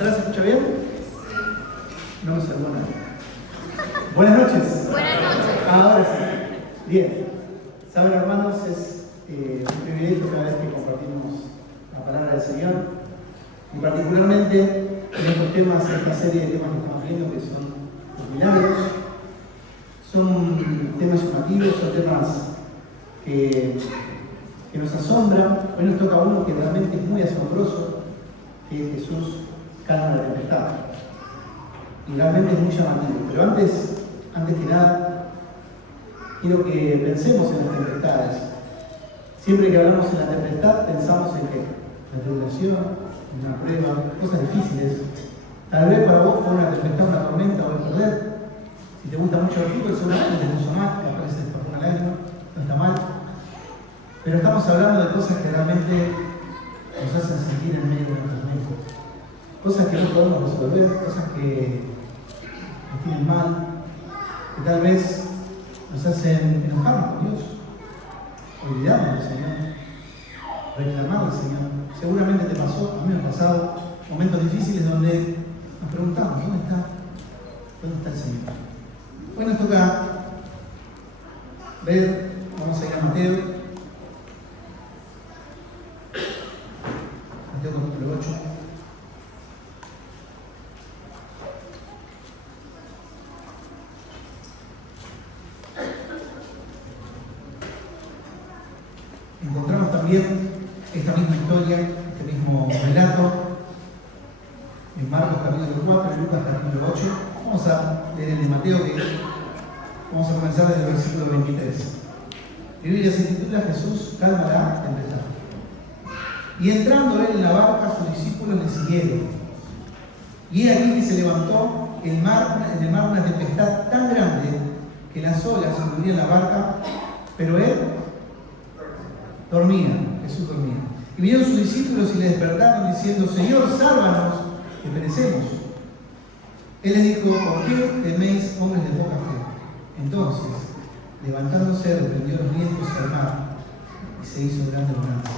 ¿Ahora se escucha bien? No me saludó nadie. Buenas noches. Buenas noches. Ahora sí. Bien. Saben, hermanos, es un privilegio cada vez que compartimos la palabra del Señor. Y particularmente en estos temas, en esta serie de temas que estamos viendo, que son los milagros. Son temas llamativos, son temas que nos asombran. Hoy nos toca uno que realmente es muy asombroso, que es Jesús calma la tempestad. Y realmente es muy llamativo. Pero antes que nada, quiero que pensemos en las tempestades. Siempre que hablamos en la tempestad, pensamos en que la tribulación, una prueba, cosas difíciles. Tal vez para vos fue una tempestad, una tormenta o el perder. Si te gusta mucho el fútbol, seguramente te puso mal, capaz se te escapó una lágrima, no está mal. Pero estamos hablando de cosas que realmente nos hacen sentir en medio de una tormenta. Cosas que no podemos resolver, cosas que nos tienen mal, que tal vez nos hacen enojarnos con Dios, olvidarnos del Señor, reclamar al Señor. Seguramente te pasó, a mí me han pasado momentos difíciles donde nos preguntamos, ¿dónde está el Señor? Hoy nos toca ver, vamos a ir a Mateo capítulo 8. Encontramos también esta misma historia, este mismo relato en Marcos capítulo 4 y Lucas capítulo 8. Vamos a leer el de Mateo, que vamos a comenzar desde el versículo 23. La Biblia se titula Jesús calma la tempestad. Y entrando él en la barca, sus discípulos le siguieron. Y he aquí que se levantó en el mar una tempestad tan grande que las olas cubrían la barca, pero él dormía, Jesús dormía. Y vinieron sus discípulos y le despertaron diciendo: Señor, sálvanos, que perecemos. Él les dijo: ¿por qué teméis, hombres de poca fe? Entonces, levantándose, reprendió los vientos y al mar, y se hizo grande bonanza.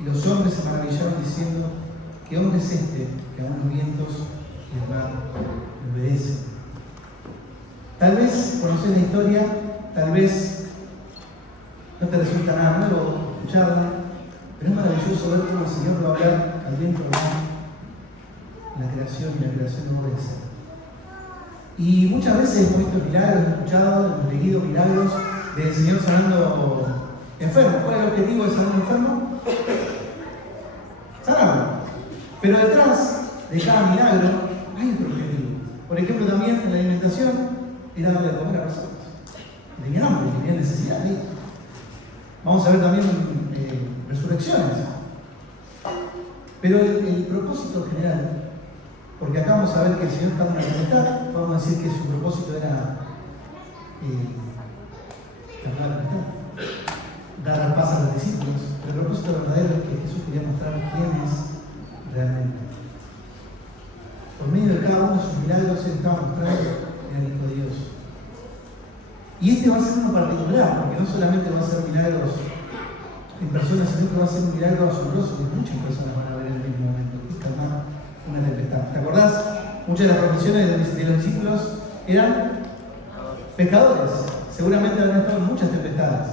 Y los hombres se maravillaron diciendo: ¿qué hombre es este que aún los vientos y el mar le obedecen? Tal vez conocés la historia, tal vez no te resulta nada nuevo escucharla, pero es maravilloso ver cómo el Señor va a hablar al viento y al mar, la creación y la creación no obedece. Y muchas veces hemos visto milagros, hemos escuchado, hemos leído milagros del Señor sanando enfermos. ¿Cuál es el objetivo de sanar un enfermo? Sanarlo. Pero detrás de cada milagro hay otro objetivo. Por ejemplo, también en la alimentación era darle de comer a personas. Tenían hambre, tenían necesidad. ¿Sí? Vamos a ver también resurrecciones. Pero el propósito general, porque acá vamos a ver que el Señor está en una tempestad, vamos a decir que su propósito era dar paz a los discípulos. Pero el propósito verdadero es que Jesús quería mostrar quién es realmente. Por medio de cada uno de sus milagros, Él estaba mostrando el Hijo de Dios. Y este va a ser uno particular, porque no solamente va a ser milagros en personas, sino que va a ser un milagro asombroso que muchas personas van a ver en el mismo momento, que es calmar una tempestad. ¿Te acordás? Muchas de las profesiones de los discípulos eran pescadores. Seguramente habrán estado en muchas tempestades.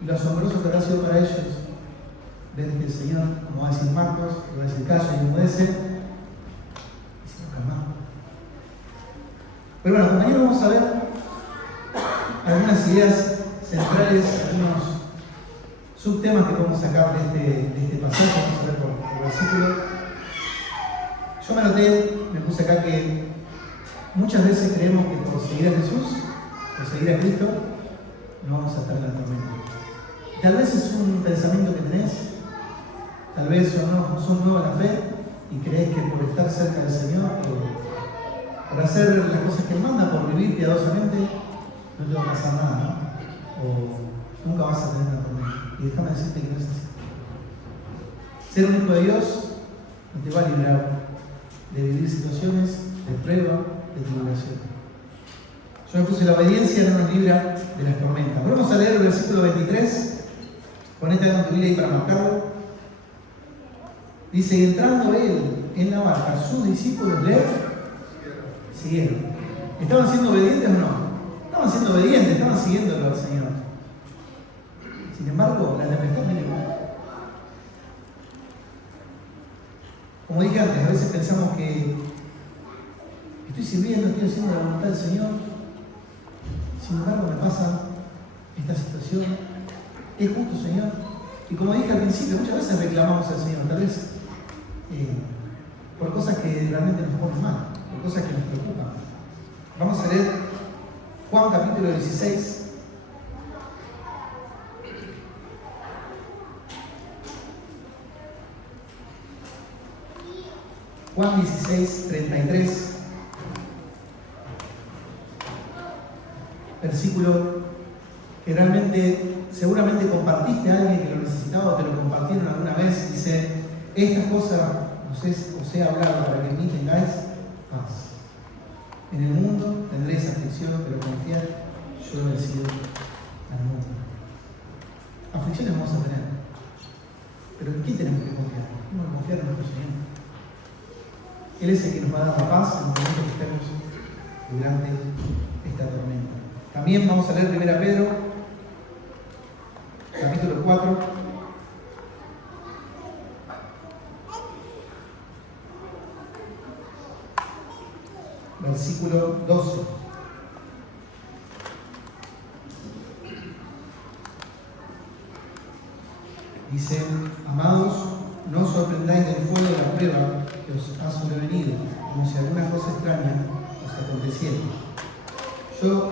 Y lo asombroso que habrá sido para ellos ver que el Señor, como va a decir Marcos, que va a decir calla y enmudece, y se lo calmaba. Pero bueno, mañana vamos a ver algunas ideas centrales, algunos subtemas que podemos sacar de este pasaje. Vamos a ver por versículo. Yo me anoté, me puse acá que muchas veces creemos que por seguir a Jesús, por seguir a Cristo, no vamos a estar en la tormenta. Tal vez es un pensamiento que tenés, tal vez sos nuevo en la fe y creés que por estar cerca del Señor, por hacer las cosas que Él manda, por vivir piadosamente, no te va a pasar nada, ¿no? O nunca vas a tener una tormenta. Y déjame decirte que no es así. Ser un hijo de Dios no te va a librar de vivir situaciones de prueba, de tribulación. Yo me puse la obediencia no nos libra de las tormentas. Vamos a leer el versículo 23. Ponete con tu Biblia ahí para marcarlo. Dice: y entrando él en la barca, sus discípulos le siguieron. ¿Estaban siendo obedientes o no? Estaban siendo obedientes, estaban siguiéndolo al Señor. Sin embargo, la tempestad vino igual. Como dije antes, a veces pensamos que estoy sirviendo, estoy haciendo la voluntad del Señor. Sin embargo, me pasa esta situación. ¿Es justo, Señor? Y como dije al principio, muchas veces reclamamos al Señor, tal vez por cosas que realmente nos ponen mal, por cosas que nos preocupan. Vamos a leer Juan capítulo 16. Juan 16, 33. Versículo que realmente, seguramente compartiste a alguien que lo necesitaba o te lo compartieron alguna vez. Dice: esta cosa os he hablado para que en mí tengáis paz. En el mundo tendréis aflicción, pero confiad, yo he vencido al mundo. Aflicciones vamos a tener, pero ¿en quién tenemos que confiar? Tenemos que confiar en nuestro Señor. Él es el que nos va a dar la paz en el momento que estemos durante esta tormenta. También vamos a leer 1 Pedro, capítulo 4. Versículo 12. Dice: amados, no os sorprendáis del fuego de la prueba que os ha sobrevenido, como si alguna cosa extraña os aconteciera. Yo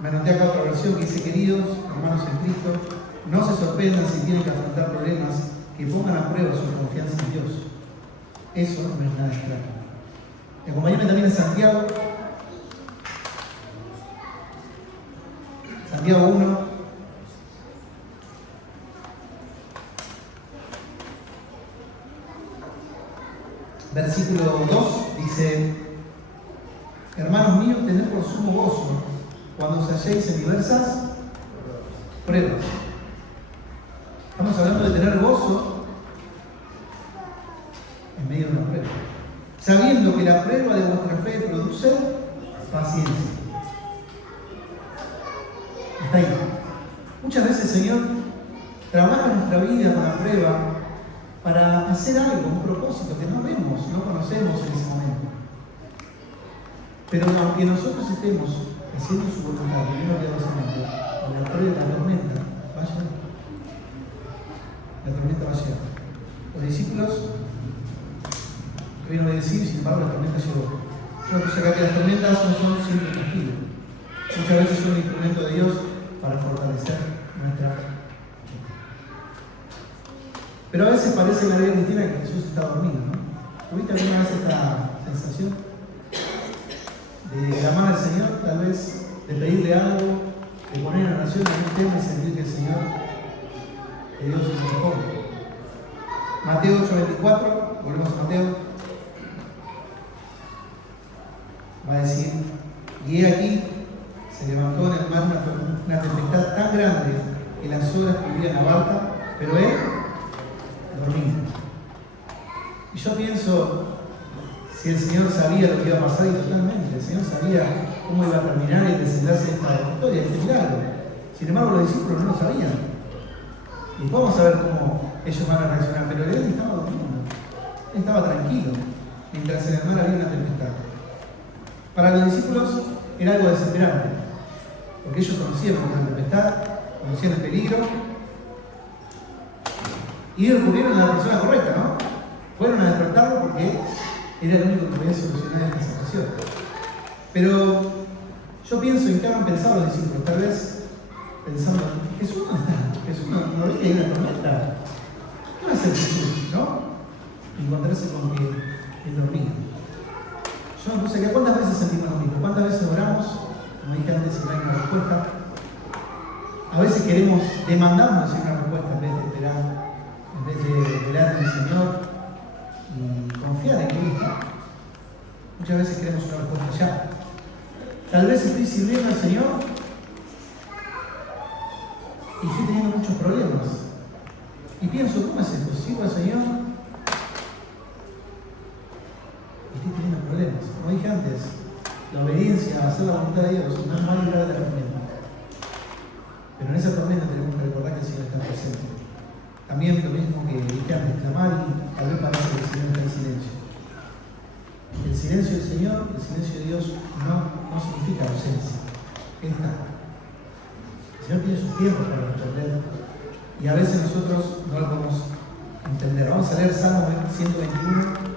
me anoté acá otra versión que dice: queridos hermanos en Cristo, no se sorprendan si tienen que afrontar problemas que pongan a prueba su confianza en Dios. Eso no es nada extraño. Acompáñame también a Santiago. Santiago 1. Versículo 2 dice: hermanos míos, tened por sumo gozo cuando os halléis en diversas pruebas. Estamos hablando de tener gozo en medio de una prueba, sabiendo que la prueba de vuestra fe produce paciencia. Está ahí. Muchas veces el Señor trabaja en nuestra vida con la prueba para hacer algo, un propósito que no vemos, no conocemos en ese momento. Pero aunque nosotros estemos haciendo su voluntad, primero que la prueba de la tormenta va a llegar. La tormenta va a llegar. Los discípulos tuvieron que decir, sin embargo, la tormenta llegó. Yo puse acá que las tormentas no son siempre un castigo. Muchas veces son un instrumento de Dios para fortalecer nuestra fe. Pero a veces parece en la vida cristiana que Jesús está dormido, ¿no? ¿Tuviste alguna vez esta sensación? De llamar al Señor, tal vez, de pedirle algo, de poner en oración algún tema y sentir que el Señor, que Dios se responde. Mateo 8:24, volvemos a Mateo. Va a decir: y he aquí, se levantó en el mar una tempestad tan grande que las olas cubrían la barca, pero él dormía. Y yo pienso, si el Señor sabía lo que iba a pasar, y totalmente, el Señor sabía cómo iba a terminar el desenlace de esta historia, de este milagro. Sin embargo, los discípulos no lo sabían. Y vamos a ver cómo ellos van a reaccionar, pero él estaba durmiendo, él estaba tranquilo, mientras en el mar había una tempestad. Para los discípulos era algo desesperante, porque ellos conocían lo que era la tempestad, conocían el peligro, y recurrieron a la persona correcta, ¿no? Fueron a despertarlo porque era el único que podía solucionar esta situación. Pero yo pienso en qué han pensado los discípulos, tal vez pensando: Jesús no está, Jesús no ve que hay una tormenta. ¿Qué va a hacer Jesús, no? Encontrarse con que él dormía. Yo me puse que ¿cuántas veces sentimos lo mismo? ¿Cuántas veces oramos? Como dije antes, si no hay una respuesta. A veces queremos demandarnos una respuesta en vez de esperar, en vez de velar en el Señor y confiar en que Él está. Muchas veces queremos una respuesta ya. Tal vez estoy sirviendo al Señor y estoy teniendo muchos problemas. Y pienso: ¿cómo es esto? ¿Sirvo al Señor a hacer la voluntad de Dios, no es mal librar de la tormenta. Pero en esa tormenta tenemos que recordar que el Señor está presente. También lo mismo que dije antes, clamar y tal vez parece que el Señor está en silencio. El silencio del Señor, el silencio de Dios no significa ausencia. Él está. El Señor tiene sus tiempos para responder y a veces nosotros no lo podemos entender. Vamos a leer Salmo 121.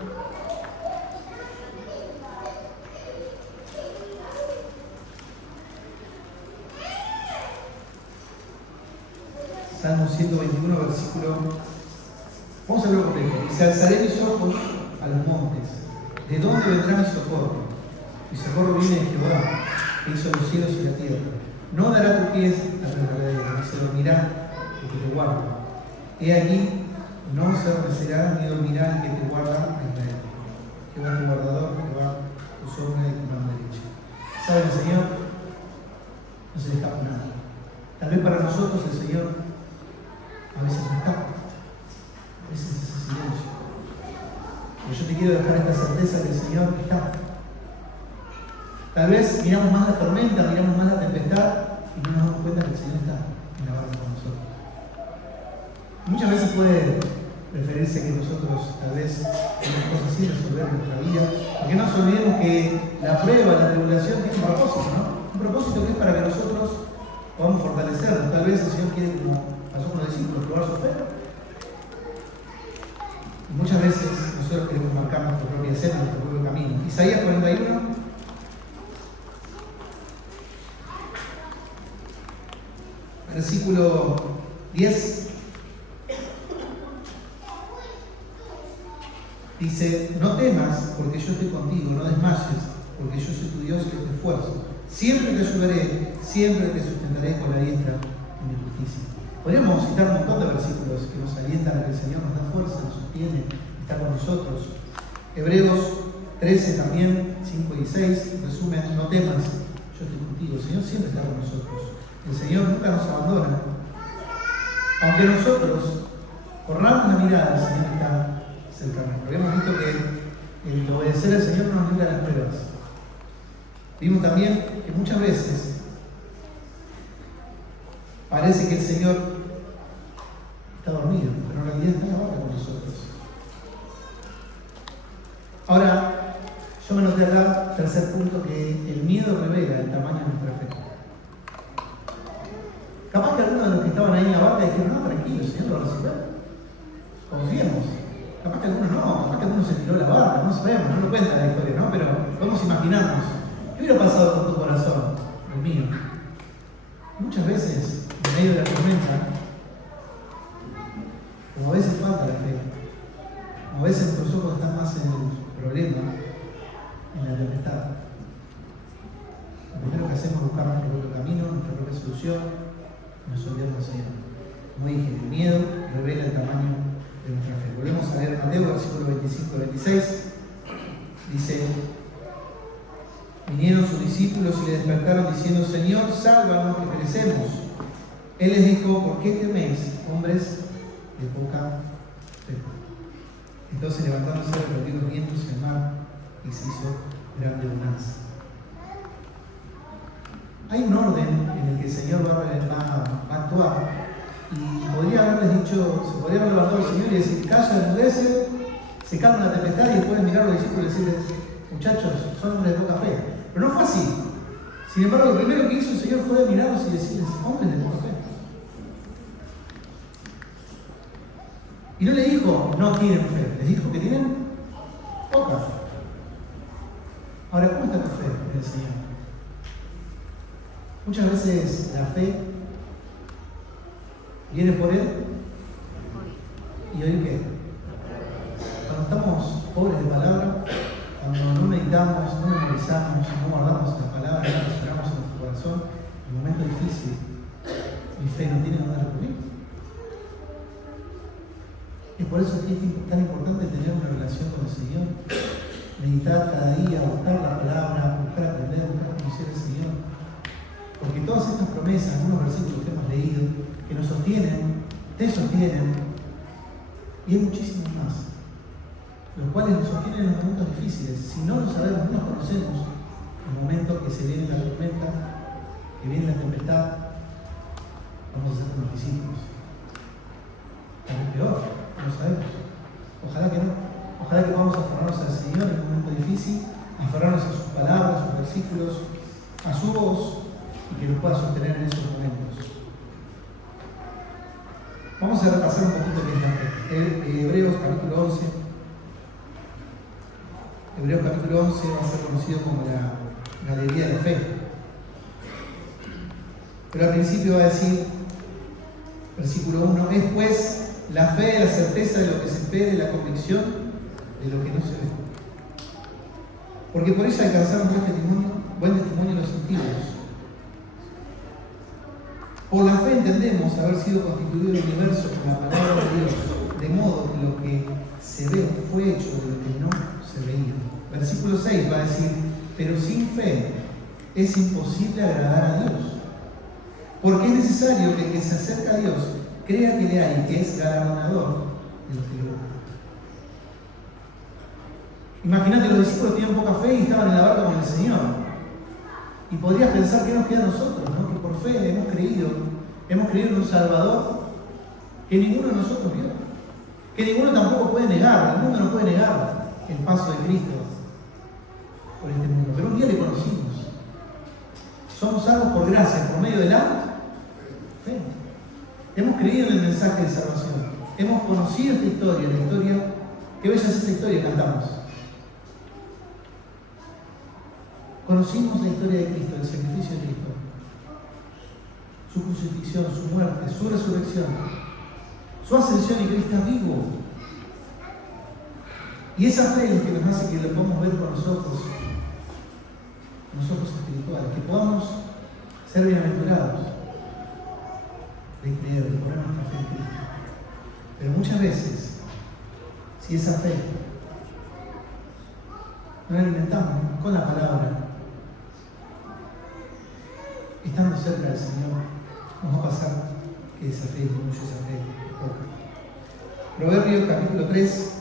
Salmo 121, versículo. Vamos a verlo completo. Dice: alzaré mis ojos a los montes. ¿De dónde vendrá mi socorro? Mi socorro viene de Jehová, que hizo los cielos y la tierra. No dará tus pies a resbaladero, ni se dormirá el que te guarda. He aquí, no se adormecerá ni dormirá el que te guarda a Israel. Jehová tu guardador, Jehová tu sombra y tu mano derecha. ¿Saben el Señor? No se le escapa nada. Tal vez para nosotros el Señor a veces no escapa. A veces es ese silencio. Pero yo te quiero dejar esta certeza que el Señor está. Tal vez miramos más la tormenta, miramos más la tempestad y no nos damos cuenta que el Señor está en la barca con nosotros. Muchas veces puede referirse que nosotros tal vez tenemos cosas así resolver en nuestra vida, porque no nos olvidemos que la prueba, la tribulación tiene un propósito, ¿no? Un propósito que es para que nosotros podamos fortalecernos. Tal vez el Señor quiere, como pasó con los discípulos, probar su fe. Y muchas veces nosotros queremos marcar nuestra propia escena, nuestro propio camino. Isaías 41. Versículo 10. Dice: no temas, porque yo estoy contigo, no desmayes, porque yo soy tu Dios y te esfuerzo. Siempre te ayudaré, siempre te sustentaré con la diestra de mi justicia. Podríamos citar un montón de versículos que nos alientan a que el Señor nos da fuerza, nos sostiene, está con nosotros. Hebreos 13 también, 5 y 6, resumen: no temas, yo estoy contigo. El Señor siempre está con nosotros. El Señor nunca nos abandona. Aunque nosotros corramos la mirada, el Señor está cercano. Porque hemos visto que el obedecer al Señor nos libra las pruebas. Vimos también que muchas veces parece que el Señor está dormido, pero en realidad está en la barca con nosotros. Ahora, yo me noté acá, tercer punto, que el miedo revela el tamaño de nuestra fe. Capaz que algunos de los que estaban ahí en la barca dijeron: no, tranquilo, el Señor lo va a resolver. Confiemos. Capaz que algunos no, capaz que algunos se tiró la barca, no sabemos, no lo cuenta la historia, ¿no? Pero podemos imaginarnos. ¿Qué hubiera pasado con tu corazón? El mío. Muchas veces, en medio de la tormenta, como a veces falta la fe, como a veces nuestros ojos están más en el problema, en la tempestad. Lo primero que hacemos es buscar nuestro propio camino, nuestra propia solución, y nos olvidamos del Señor. Como dije, el miedo revela el tamaño de nuestra fe. Volvemos a leer Mateo, versículo 25-26. Dice: vinieron sus discípulos y le despertaron diciendo: Señor, sálvanos, que perecemos. Él les dijo: ¿por qué teméis, hombres de poca fe? Entonces, levantándose, reprendió los vientos y el mar, y se hizo grande bonanza. Hay un orden en el que el Señor va a actuar, y podría haberles dicho, se podría haber levantado el Señor y decir: calla, enmudece, se calma la tempestad, y después mirar a los discípulos y decirles: muchachos, son hombres de poca fe. Pero no fue así. Sin embargo, lo primero que hizo el Señor fue mirarlos y decirles: hombres de poca fe. Y no le dijo: no tienen fe, les dijo que tienen poca. Ahora, ¿cómo está tu fe en el Señor? Muchas veces la fe viene por Él, y hoy ¿qué? Cuando estamos pobres de palabra, cuando no meditamos, no memorizamos, no guardamos las palabras, no presionamos en nuestro corazón, en un momento difícil, mi fe no tiene dónde recurrir. Y por eso es tan importante tener una relación con el Señor, meditar cada día, buscar la palabra, buscar aprender, buscar conocer al Señor. Porque todas estas promesas, algunos versículos que hemos leído, que nos sostienen, te sostienen, y hay muchísimos más, los cuales nos sostienen en los momentos difíciles. Si no los sabemos, no los conocemos, el momento que se viene la tormenta, que viene la tempestad, vamos a ser como los discípulos. Tal vez peor, no lo sabemos. Ojalá que no. Ojalá que podamos aferrarnos al Señor en un momento difícil, aferrarnos a sus palabras, a sus versículos, a su voz, y que nos pueda sostener en esos momentos. Vamos a repasar un poquito qué es la fe. Hebreos capítulo 11. Hebreos capítulo 11 va a ser conocido como la galería de la fe. Pero al principio va a decir, versículo 1, es pues la fe, la certeza de lo que se espera y la convicción de lo que no se ve. Porque por eso alcanzaron buen testimonio los antiguos. Por la fe entendemos haber sido constituido el universo con la palabra de Dios, de modo que lo que se ve fue hecho de lo que no se veía. Versículo 6 va a decir, pero sin fe es imposible agradar a Dios. Porque es necesario que el que se acerca a Dios crea que le hay y que es galardonador de los que lo buscan. Imagínate, los discípulos tenían poca fe y estaban en la barca con el Señor. Y podrías pensar que nos queda a nosotros, ¿no? Que por fe hemos creído en un Salvador que ninguno de nosotros vio, que ninguno tampoco puede negar, el mundo no puede negar el paso de Cristo por este mundo. Pero un día le conocimos. Somos salvos por gracia, por medio de la fe. Hemos creído en el mensaje de salvación. Hemos conocido esta historia, la historia, qué bella es esa historia que cantamos. Conocimos la historia de Cristo, el sacrificio de Cristo, su crucifixión, su muerte, su resurrección, su ascensión, y Cristo está vivo. Y esa fe es la que nos hace que lo podamos ver con nosotros espirituales, que podamos ser bienaventurados de creer, de poner nuestra fe en Cristo. Pero muchas veces, si esa fe no la alimentamos con la palabra, estando cerca del Señor, nos va a pasar que esa fe disminuye, esa fe poca. Proverbios capítulo 3.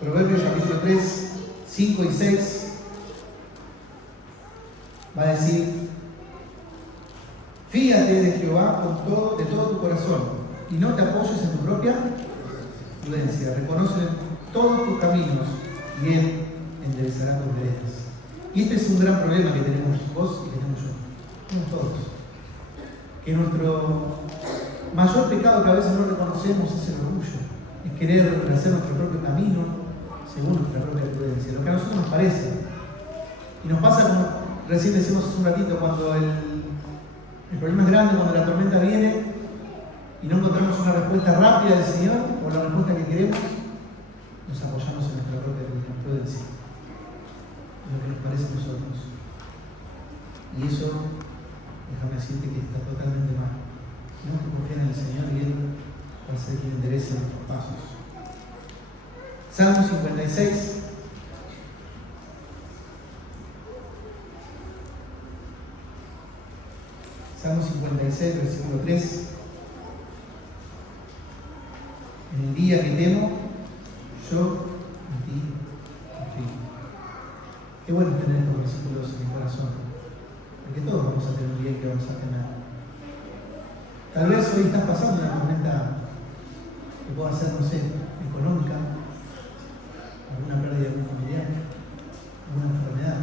Proverbios capítulo 3, 5 y 6 va a decir, fíate de Jehová de todo tu corazón y no te apoyes en tu propia prudencia. Reconoce todos tus caminos y Él enderezará tus veredas. Y este es un gran problema que tenemos vos y tenemos yo. Tenemos todos. Que nuestro mayor pecado que a veces no reconocemos es el orgullo. Es querer hacer nuestro propio camino según nuestra propia prudencia. Lo que a nosotros nos parece. Y nos pasa como recién decimos hace un ratito, cuando el problema es grande, cuando la tormenta viene y no encontramos una respuesta rápida del Señor o la respuesta que queremos, nos apoyamos en nuestra propia prudencia, en lo que nos parece a nosotros. Y eso, déjame decirte que está totalmente mal. Tenemos que confiar en el Señor y Él va a ser quien enderece nuestros pasos. Salmo 56. Salmo 56, versículo 3. En el día que temo, yo en ti confío. Qué bueno tener estos versículos en mi corazón, porque todos vamos a tener un día que vamos a temer. Tal vez hoy estás pasando una tormenta que pueda ser, no sé, económica, alguna pérdida de algún familiar, alguna enfermedad.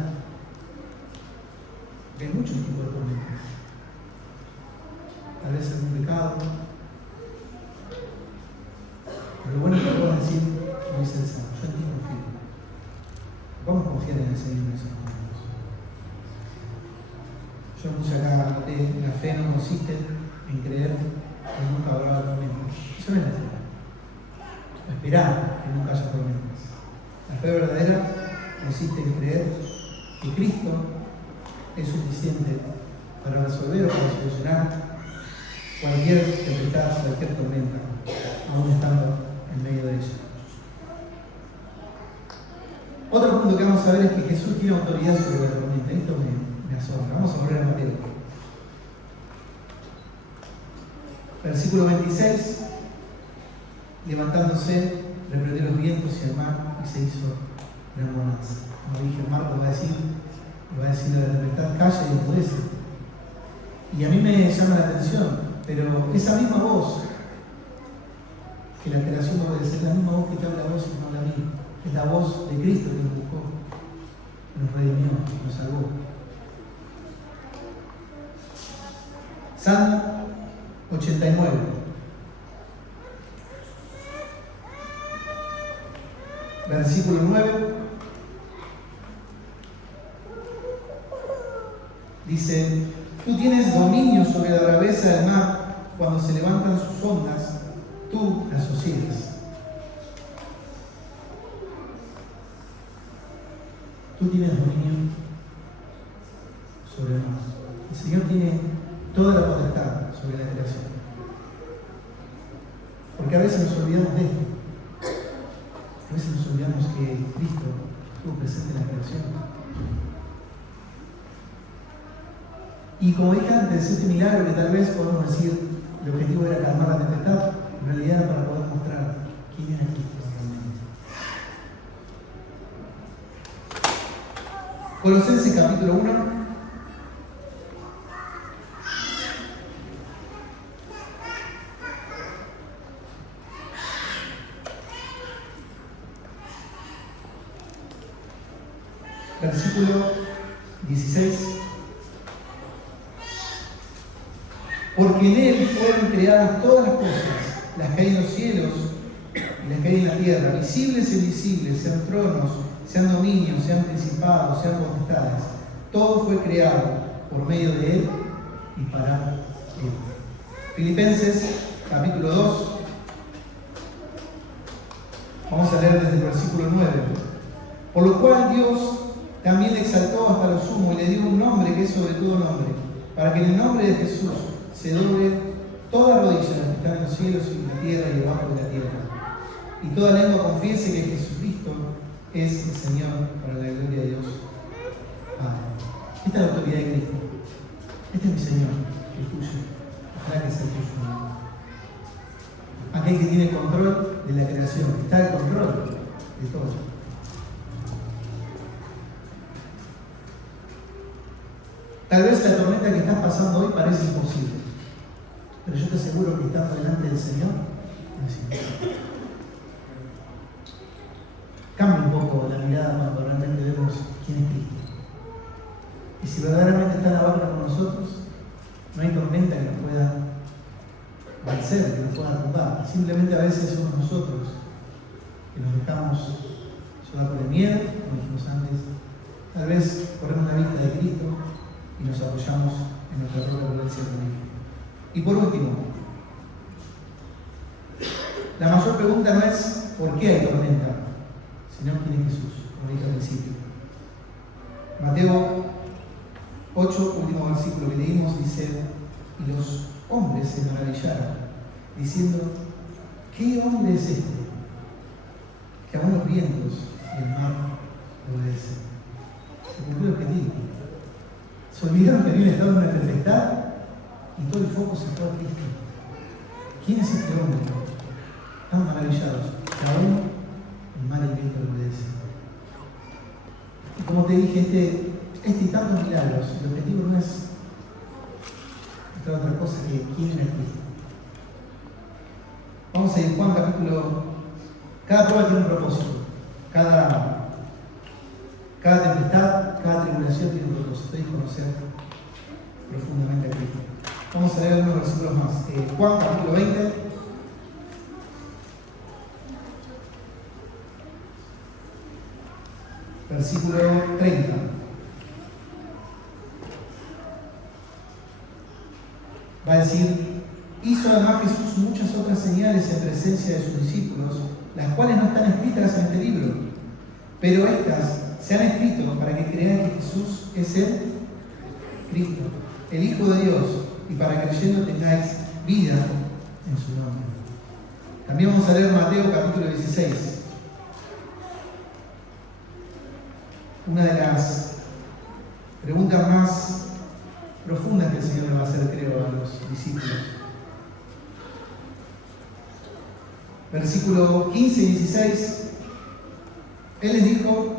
Hay muchos tipos de tormentas. Tal vez algún pecado. Pero lo bueno es que puedas decir, como dice el Salmo, yo en ti confío. Vamos a confiar en el Señor en esos momentos. Yo puse acá, la fe no consiste en creer que nunca habrá tormentas. Eso no es la fe. Esperar que nunca haya tormentas. La fe verdadera consiste en creer que Cristo es suficiente para resolver o para solucionar cualquier tempestad, cualquier tormenta, aún estando en medio de ella. Otro punto que vamos a ver es que Jesús tiene autoridad sobre la tormenta. Esto me asombra. Vamos a volver a Mateo. Versículo 26. levantándose, reprendió los vientos y el mar y se hizo gran bonanza. Como dije, el mar lo va a decir a la tempestad, calla y enmudece. Y a mí me llama la atención, pero esa misma voz que la creación obedece, es la misma voz que te habla a vos y no habla a mí. Es la voz de Cristo que nos buscó, nos redimió, nos salvó. Salmo 89. Versículo 9. Dice: tú tienes dominio sobre la braveza del mar, cuando se levantan sus ondas, tú las sosiegas. Tú tienes dominio sobre el mar. El Señor tiene toda la potestad sobre la creación. Porque a veces nos olvidamos de esto. A veces nos olvidamos que Cristo estuvo presente en la creación. Y como dije antes, este milagro que tal vez podemos decir el objetivo era calmar la tempestad, en realidad era para poder mostrar quién era Cristo realmente. Colosenses capítulo 1. Versículo 16. Porque en Él fueron creadas todas las cosas, las que hay en los cielos y las que hay en la tierra, visibles e invisibles, sean tronos, sean dominios, sean principados, sean potestades. Todo fue creado por medio de Él y para Él. Filipenses capítulo 2. Vamos a leer desde el versículo 9. Por lo cual Dios también le exaltó hasta lo sumo y le dio un nombre que es sobre todo nombre, para que en el nombre de Jesús se doble toda rodilla de los que están en los cielos y en la tierra y debajo de la tierra, y toda lengua confiese que Jesucristo es el Señor, para la gloria de Dios Padre. Esta es la autoridad de Cristo. Este es mi Señor, el tuyo. Ojalá que sea el tuyo. Aquel que tiene control de la creación, que está en control de todo. Tal vez la tormenta que estás pasando hoy parece imposible, pero yo te aseguro que estando delante del Señor no es imposible. Cambia un poco la mirada cuando realmente vemos quién es Cristo. Y si verdaderamente está en la barca con nosotros, no hay tormenta que nos pueda vencer, que nos pueda tumbar. Simplemente a veces somos nosotros que nos dejamos llevar por el miedo, como dijimos antes. Tal vez corremos la vista de Cristo y nos apoyamos en nuestra propia prudencia con Él. Y por último, la mayor pregunta no es ¿por qué hay tormenta?, sino ¿quién es Jesús?, como dije al principio. Mateo 8, último versículo que leímos, dice: y los hombres se maravillaron, diciendo: ¿qué hombre es este que aún los vientos y el mar obedecen? Se cumplió el objetivo. Se olvidaron que habían estado en una tempestad y todo el foco se fue a Cristo. ¿Quién es este hombre? Están maravillados, que aún el mar y el viento lo obedecen. Y como te dije, este y tantos milagros, el objetivo no es otra cosa que quién era Cristo. Vamos a ir Juan capítulo. Cada prueba tiene un propósito. Cada tempestad, cada tribulación tiene un propósito, y conocer profundamente a Cristo. Vamos a leer algunos versículos más. Juan capítulo 20. Versículo 30. Va a decir: hizo además Jesús muchas otras señales en presencia de sus discípulos, las cuales no están escritas en este libro, pero estas se han escrito para que crean que Jesús es el Cristo, el Hijo de Dios, y para que creyendo tengáis vida en su nombre. También vamos a leer Mateo capítulo 16. Una de las preguntas más profundas que el Señor le va a hacer, creo, a los discípulos. versículo 15 y 16, Él les dijo: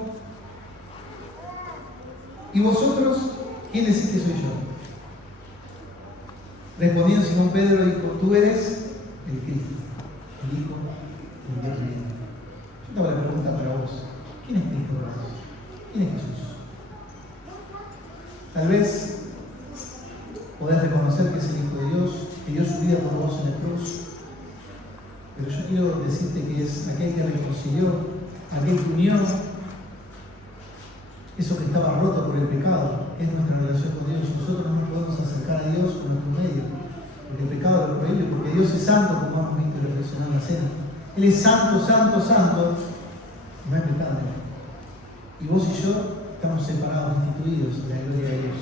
¿y vosotros quién decís que soy yo? Respondiendo Simón Pedro dijo: tú eres el Cristo, el Hijo del Dios viviente. Yo te hago la pregunta para vos: ¿quién es Cristo para vos? ¿Quién es Jesús? Tal vez podés reconocer que es el Hijo de Dios, que dio su vida por vos en la cruz, pero yo quiero decirte que es aquel que reconcilió, aquel que unió eso que estaba roto por el pecado, que es nuestra relación con Dios. Nosotros no nos podemos acercar a Dios con nuestro medio, porque el pecado lo prohíbe, porque Dios es santo, como hemos visto reflexionando en la cena. Él es santo, santo, santo, no hay pecado. Y vos y yo estamos separados, destituidos de la gloria de Dios.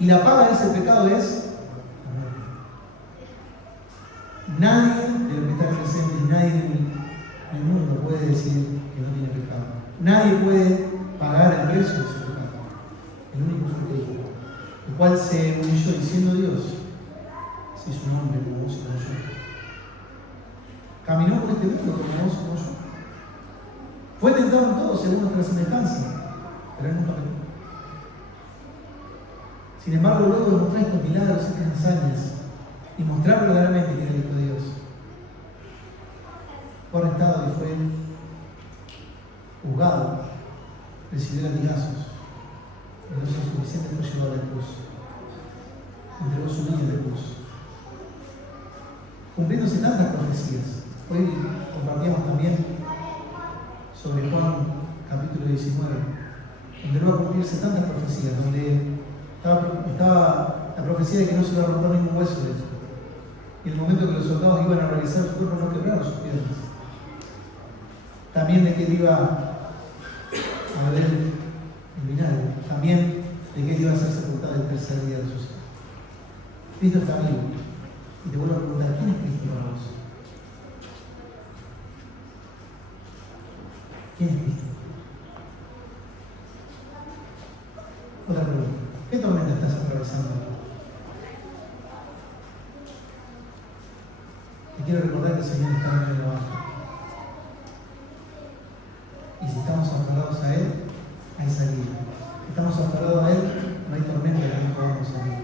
Y la paga de ese pecado es la muerte. Nadie de los que están presentes, nadie en el mundo puede decir que no tiene pecado. Nadie puede pagar el precio de ese pecado. El único fue Cristo, el cual se humilló diciendo: Dios, si es un hombre como vos y como yo. Caminó por este mundo como vos y como yo. Fue tentado en todo según nuestra semejanza, pero él nunca pecó. Sin embargo, luego de mostrar estos milagros, estas hazañas, y mostrar verdaderamente que era el Hijo de Dios, fue arrestado y fue juzgado, recibió latigazos, pero eso es suficiente, fue llevado a la cruz, entregó su vida en la cruz, cumpliéndose tantas profecías. Hoy compartíamos también sobre Juan capítulo 19, donde va a cumplirse tantas profecías, donde estaba la profecía de que no se iba a romper ningún hueso de eso. Y en el momento que los soldados iban a realizar su cuerpo, no quebraron sus piernas. También de que él iba a beber el vinagre. También de que él iba a ser sepultado el tercer día de su vida. Cristo está vivo. Y te vuelvo a preguntar: ¿quién es Cristo para vos? ¿Quién es Cristo? Otra pregunta: ¿qué tormenta estás atravesando? Te quiero recordar que el Señor está en el trabajo. Y si estamos aferrados a Él, hay salida. Si estamos aferrados a Él, no hay tormenta que no podamos salir.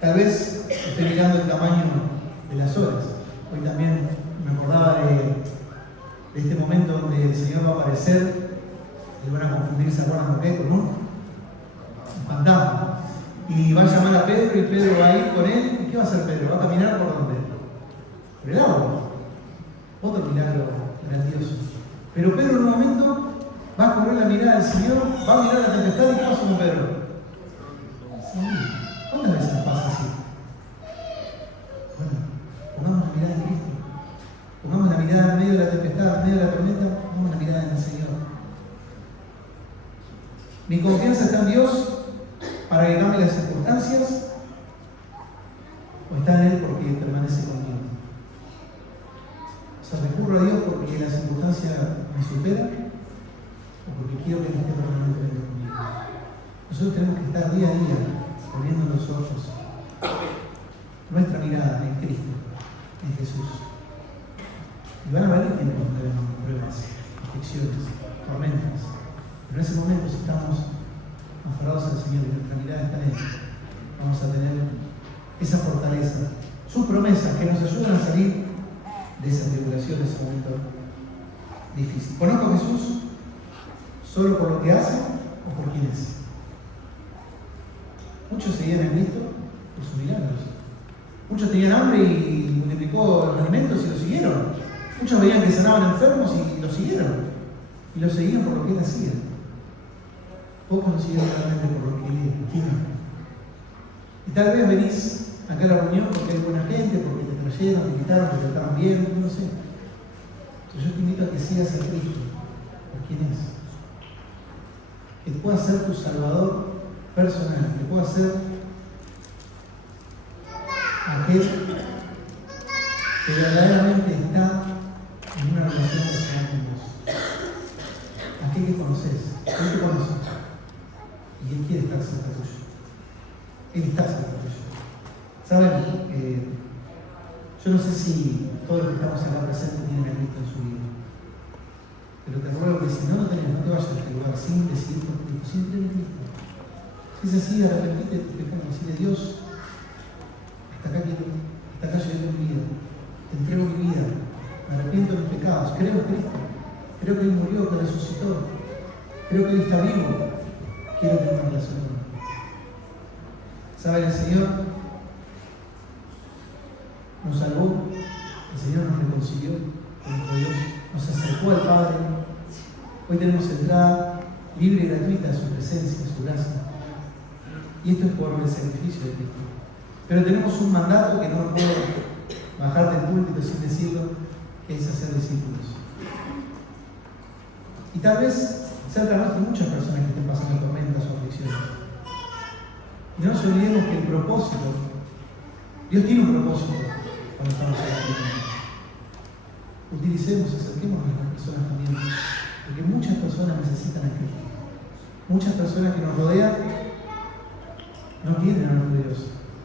Tal vez esté mirando el tamaño de las horas. Hoy también me acordaba de este momento donde el Señor va a aparecer y van a confundir, ¿se acuerdan con qué? Con un fantasma. Y va a llamar a Pedro y Pedro va a ir con él. ¿Y qué va a hacer Pedro? ¿Va a caminar por dónde? Por el agua. Otro milagro grandioso. Pero Pedro en un momento va a correr la mirada del Señor, va a mirar la tempestad. ¿Y qué pasa con Pedro? Sí. ¿Cuántas veces nos pasa así? Bueno, pongamos la mirada en Cristo. Pongamos la mirada en medio de la tempestad, en medio de la tormenta, pongamos la mirada en el Señor. Mi confianza está en Dios para que cambie las circunstancias, o está en Él porque permanece conmigo. O sea, recurro a Dios porque la circunstancia me supera, o porque quiero que Él esté permanentemente conmigo. Nosotros tenemos que estar día a día poniendo los ojos, nuestra mirada en Cristo, en Jesús. Y van a venir tiempos donde vemos pruebas, aflicciones, tormentas. Pero en ese momento, si estamos aferrados al Señor y nuestra mirada está en Él, vamos a tener esa fortaleza, sus promesas que nos ayudan a salir de esa tribulación, de ese momento difícil. ¿Conozco a Jesús solo por lo que hace o por quién es? Muchos seguían a Cristo por sus milagros. Muchos tenían hambre y multiplicó los alimentos y lo siguieron. Muchos veían que sanaban enfermos y lo siguieron. Y lo seguían por lo que Él hacía. Pocos lo siguieron realmente por lo que Él quiere. Y tal vez venís acá a la reunión porque hay buena gente, porque te trajeron, te invitaron, te trataron bien, no sé. Pero yo te invito a que sigas a Cristo por quién es. Que pueda ser tu Salvador personal, que pueda ser aquel que verdaderamente está en una relación personal con vos. Aquel que conoces, Él te conoce. Y Él quiere estar cerca tuyo. Él está cerca tuyo. ¿Saben? Yo no sé si todos los que estamos acá presentes tienen a Cristo en su vida, pero te ruego que si no tenés, no te vayas a este lugar sin decidir por Cristo, sin tener Cristo. Si es así, arrepentite de tu pecado, decirle: Dios, hasta acá llegué con mi vida, te entrego mi vida, me arrepiento de mis pecados, creo en Cristo, creo que Él murió, que resucitó, creo que Él está vivo, quiero tener una relación con Él. ¿Saben? El Señor nos salvó, el Señor nos reconcilió con nuestro Dios, nos acercó al Padre. Hoy tenemos entrada libre y gratuita a su presencia, a su gracia. Y esto es por el sacrificio de Cristo. Pero tenemos un mandato que no lo puedo bajar del púlpito sin decirlo, que es hacer discípulos. Y tal vez cerca de nosotros muchas personas que estén pasando tormentas o aflicciones. Y no nos olvidemos que el propósito, Dios tiene un propósito cuando estamos aquí. Utilicemos, acerquémonos a las personas también, porque muchas personas necesitan a Cristo. Muchas personas que nos rodean no quieren a nuestro Dios.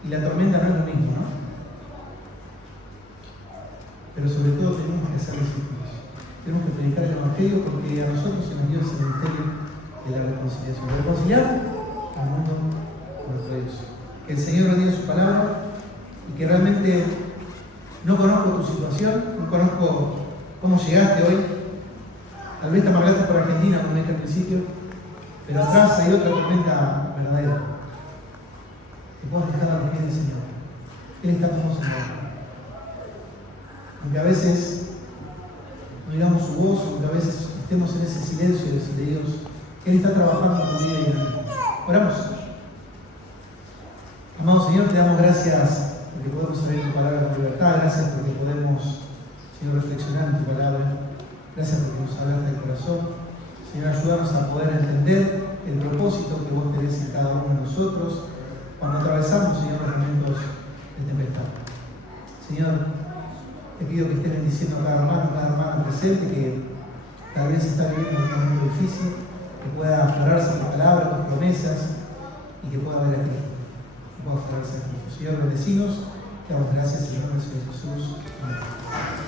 Y la tormenta no es lo mismo, ¿no? Pero sobre todo tenemos que ser discípulos. Tenemos que predicar el Evangelio porque a nosotros se nos dio ese ministerio de la reconciliación. Reconciliar al mundo con nuestro Dios. Que el Señor bendiga su palabra y que realmente no conozco tu situación, no conozco cómo llegaste hoy. Tal vez te amargaste por Argentina, como dije al principio, pero atrás hay otra tormenta verdadera. Que puedas dejar a los pies del Señor. Él está con nosotros. Aunque a veces no oigamos su voz, aunque a veces estemos en ese silencio de Dios, Él está trabajando en tu vida y en mí. Oramos. Amado Señor, te damos gracias porque podemos oír tu palabra con libertad. Gracias porque podemos, Señor, reflexionar en tu palabra. Gracias porque nos hablaste del corazón. Señor, ayúdanos a poder entender el propósito que vos tenés en cada uno de nosotros cuando atravesamos, Señor, los momentos de tempestad. Señor, te pido que estés bendiciendo a cada hermano presente que tal vez está viviendo un momento difícil, que pueda aferrarse a tu palabra, a tus promesas y que pueda ver a Cristo, que pueda aferrarse a Cristo. Señor, bendecinos, te damos gracias en el nombre de Jesús. Amén.